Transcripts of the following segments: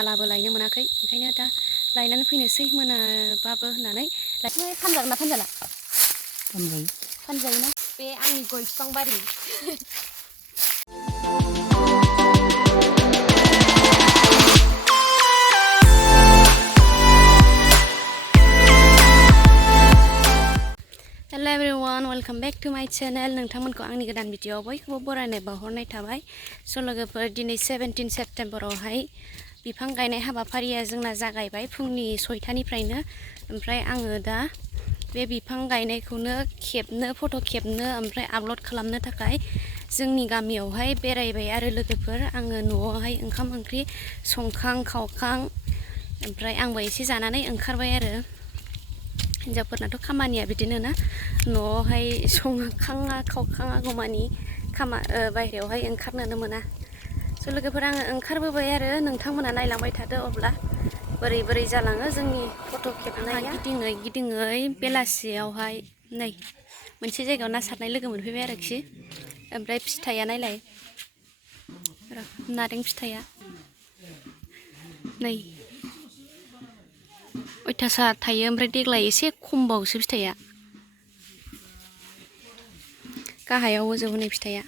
आलाबो लायनो मोनाखै ओंखायनो दा लायनानै फैनोसै मोनाबाबो होननानै फानजागोन ना फानजाला फानजायोना बे आंनि गय बिफां बारि hello everyone welcome back to my channel नोंथांमोनखौ आंनि गोदान भिडियोआव बयखौबो बरायनाय बावहरनाय थाबाय स' लोगोफोर दिनै 17 सेप्टेम्बरावहाय बिफां गायनाय हाबाफारिया जोंना जागायबाय फुंनि 6टानिफ्रायनो ओमफ्राय आङो दा बे बिफां गायनायखौनो फट' खेबनो ओमफ्राय आपल'ड खालामनो थाखाय जोंनि गामियावहाय बेरायबाय आरो लोगोफोर आङो न'आवहाय ओंखाम ओंख्रि संखां खावखां ओमफ्राय आंबो एसे जानानै ओंखारबाय आरो हिन्जावफोरनाथ' खामानिया बिदिनो ना न'आवहाय संखाङा खावखाङागौमानि बायहेरायावहाय ओंखारनोनो मोना स' लोगोफोर आङो ओंखारबोबाय आरो नोंथांमोना नायलांबाय थादो अब्ला बोरै बोरै जालाङो जोंनि फट' खेबनाया गिदिङै बेलासियावहाय नै मोनसे जायगायाव ना सारनाय लोगो मोनफैबाय आरोखि ओमफ्राय फिथाइया नायलाय नारें फिथाइया नै अयथासार थायो ओमफ्राय देग्लाय एसे खमबावसो फिथाइया गाहायाव जौनाय फिथाइया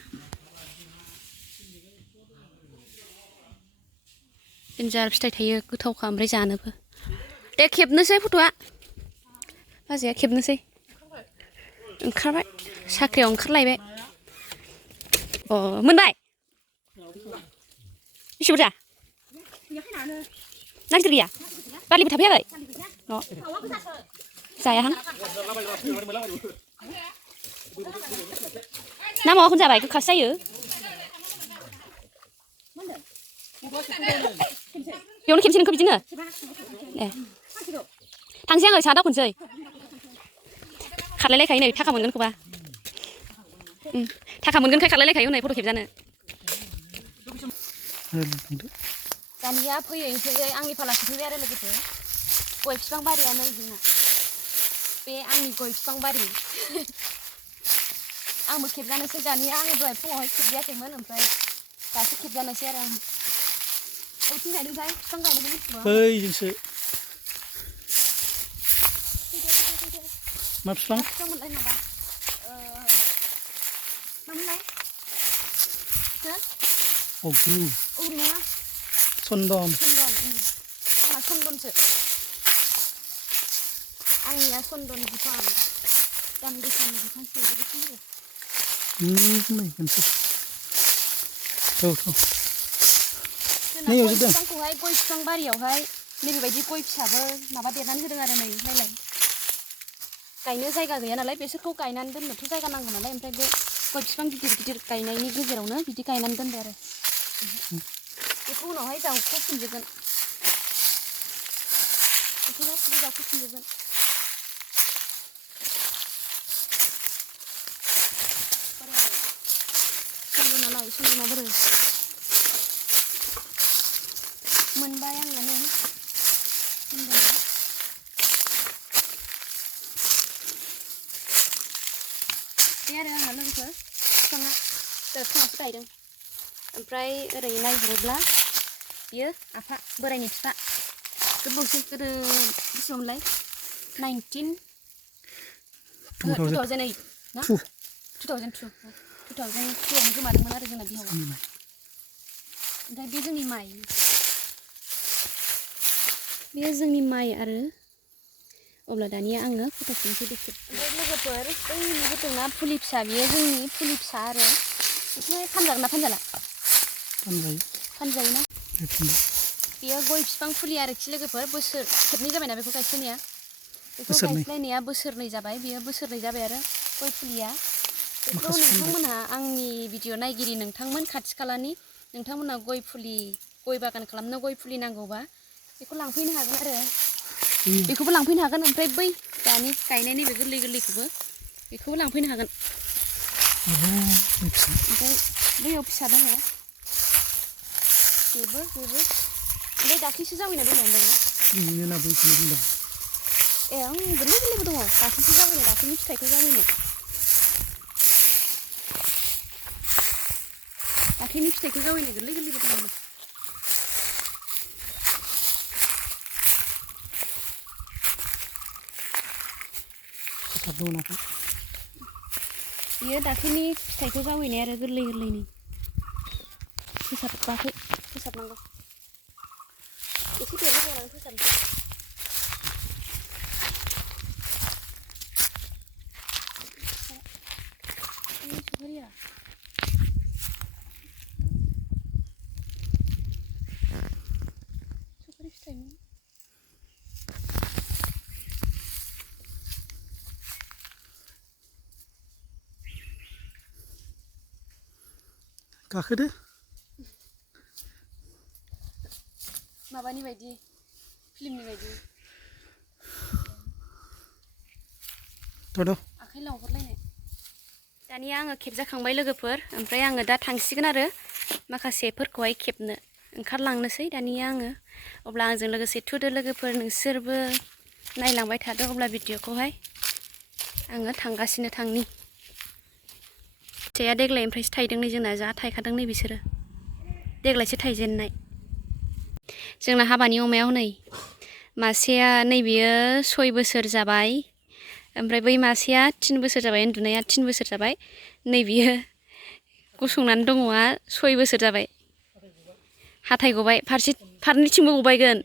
देन्जार फिथाइ थायो गोथावखा ओमफ्राय जानोबो दे खेबनोसै फट'आ बाजैया खेबनोसै ओंखारबाय साख्रियाव ओंखारलायबाय अ मोनबाय बेसे बुरजा ना गिदिर गैया बारलिबो थाफैयाखै जायाहां ना मावाखौनो जाबाय गोखासो जायो बेयावनो खेबसै नोंखौ बिदिनो ए थांसै आङो साहा दावखोनोसै खारलायलायखायो नै थाखा मोनगोनखौबा थाखा मोनगोनखाय खारलायलायखायो हनै फट' खेबजानो दानिया फैयै आंनि फाला सफैबाय आरो लोगोफोर गय बिफां बारिया नै जोंना बे आंनि गय बिफां बारि आंबो खेबजानोसै दानिया आङो दहाय फुङावहाय खेबजायाखैमोन ओमफ्राय दासो खेबजानोसै आरो आं अबेथिं गायदोंथाय बिफां गायनायखौ मिथिगौ बैजोंसो मा बिफां मोनलाय माबा मामोनलाय अग्रु नङा चन्दन आंना चन्दनसो आंनिया चन्दन बिफां दाम गोसानि बिफांसो बेबायदि मोनसे जोंना गय बिफांखौहाय गय बिफां बारियावहाय नैबेबायदि गय फिसाबो माबा देरनानै होदों आरो नै नायलाय गायनो जायगा गैया नालाय बेसोरखौ गायनानै दोननोथ' जायगा नांगौ नालाय ओमफ्राय बे गय बिफां गिदिर गिदिर गायनायनि गेजेरावनो बिदि गायनानै दोनबाय आरो बेखौ उनावहाय जावखुफिनजोबगोन बेखौ गासिबो जावखुफिनजोबगोन सन्दना बोरो मोनबाय आङो सन्दना बे आरो आंना लोगोफोर बिफाङा फुङावसो गायदों ओमफ्राय ओरै नायहरोब्ला बियो आफा बोरायनि बिफा गोबावसै गोदो बेसेबांलाय 2008 ना 2002 आवनो गोमादोंमोन आरो जोंना बिहावा ओमफ्राय बे जोंनि माइ आरो अब्ला दानिया आङो फट' खेबनोसै दसे ओमफ्राय लोगोफोर बै नुबोदोंना फुलि फिसा बियो जोंनि फुलि फिसा आरो बेखौहाय फानजागोन ना फानजाला फानजायोना बेयो गय बिफां फुलि आरोखि लोगोफोर बोसोर खेबनै जाबायना बेखौ गायस्लायनाया बोसोरनै जाबाय बेयो बोसोरनै जाबाय आरो गय फुलिया बेखौ नोंथांमोनहा आंनि भिडिअ नायगिरि नोंथांमोन खाथि खालानि नोंथांमोनहा गय बागान खालामनो गय फुलि नांगौबा बेखौ लांफैनो हागोन आरो बेखौबो लांफैनो हागोन ओमफ्राय बै दानि गायनाय नैबे गोरलै गोरलैखौबो बेखौबो लांफैनो हागोन ओमफ्राय बैयाव फिसा दङ बेबो ओमफ्राय दाख्लैसो जावैना दोननानै दङ ए गोरलै गोरलैबो दङ दाख्लैसो जावैनाय दाख्लैनि फिथाइखौ जावैनाय दाख्लैनि फिथाइखौ जावैनाय गोरलै गोरलैबो दङ फोसाबनो मोनाखै बियो दाख्लैनि फिथाइखौ जावैनाय आरो गोरलै गोरलैनि फोसाबाखै फोसाबनांगौ एसे देरहोबावनानै फोसाबनोसै सफारिया सफारि फिथाइमोन गाखोदो माबानि बायदि फिल्मनि बायदि थ'द' आखाइ लावहरलायनाय दानिया आङो खेबजाखांबाय लोगोफोर ओमफ्राय आङो दा थांसिगोन आरो माखासेफोरखौहाय खेबनो ओंखारलांनोसै दानिया आङो अब्ला आंजों लोगोसे थुदो लोगोफोर नोंसोरबो नायलांबाय थादो अब्ला भिडिअखौहाय आङो थांगासिनो थांनि फिथाइया देग्लायनिफ्रायसो थाइदों नै जोंना जा थाइखादों नै बिसोरो देग्लायसो थाइजेननाय जोंना हाबानि अमाया हनै मासेया नैबेयो 6 बोसोर जाबाय ओमफ्राय बै मासेया 3 बोसोर जाबाय उन्दुनाया 3 बोसोर जाबाय नैबेयो गसंनानै दङआ 6 बोसोर जाबाय हाथाय गबाय फारनैथिंबो गबायगोन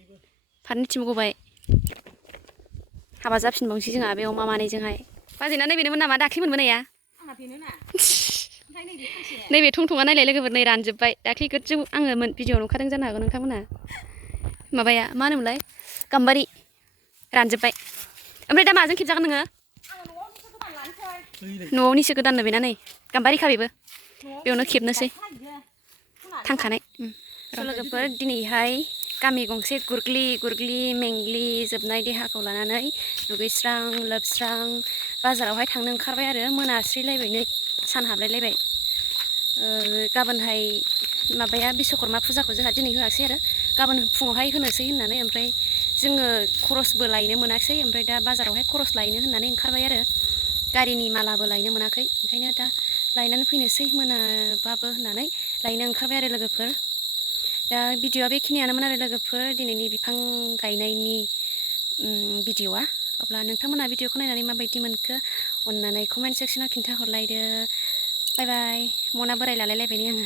फारनैथिंबो गबाय हाबा जाफिनबावनोसै जोंहा बे अमा मानैजोंहाय बाजैना नैबेनोमोन नामा दाख्लि मोनबोनाया नैबे थंथङा नायलाय लोगोफोर नै रानजोब्बाय दाख्लि गोजौ आङो भिडिअ नुखादों जानो हागौ नोंथांमोना माबाया मा होनोमोनलाय गाम्बारि रानजोब्बाय ओमफ्राय दा माजों खेबजागोन नोङो न'आवनिसो गोदाननो बेना नै गाम्बारिखा बेबो बेयावनो खेबनोसै थांखानाय लोगोफोर दिनैहाय गामि गंसे गुरग्लि मेंग्लि जोबनाय देहाखौ लानानै दुगैस्रां लोबस्रां बाजारावहाय थांनो ओंखारबाय आरो मोनास्रिलायबाय नै सान हाबलायलायबाय गाबोनहाय माबाया बिश्वकर्मा फुजाखौ जोंहा दिनै होआसै आरो गाबोन फुङावहाय होनोसै होननानै ओमफ्राय जोङो खरसबो लायनो मोनाखै ओमफ्राय दा बाजारावहाय खरस लायनो होननानै ओंखारबाय आरो गारिनि मालाबो लायनो मोनाखै ओंखायनो दा लायनानै फैनोसै मोनाबाबो होननानै लायनो ओंखारबाय आरो लोगोफोर दा भिडिअआ बेखिनियानोमोन आरो लोगोफोर दिनैनि बिफां गायनायनि भिडिअआ अब्ला नोंथांमोनहा भिडिअखौ नायनानै माबायदि मोनखो अन्नानै कमेन्ट सेक्सनाव खिन्थाहरलायदो बाय बाय मना बोराय लालायलायबाय नै आङो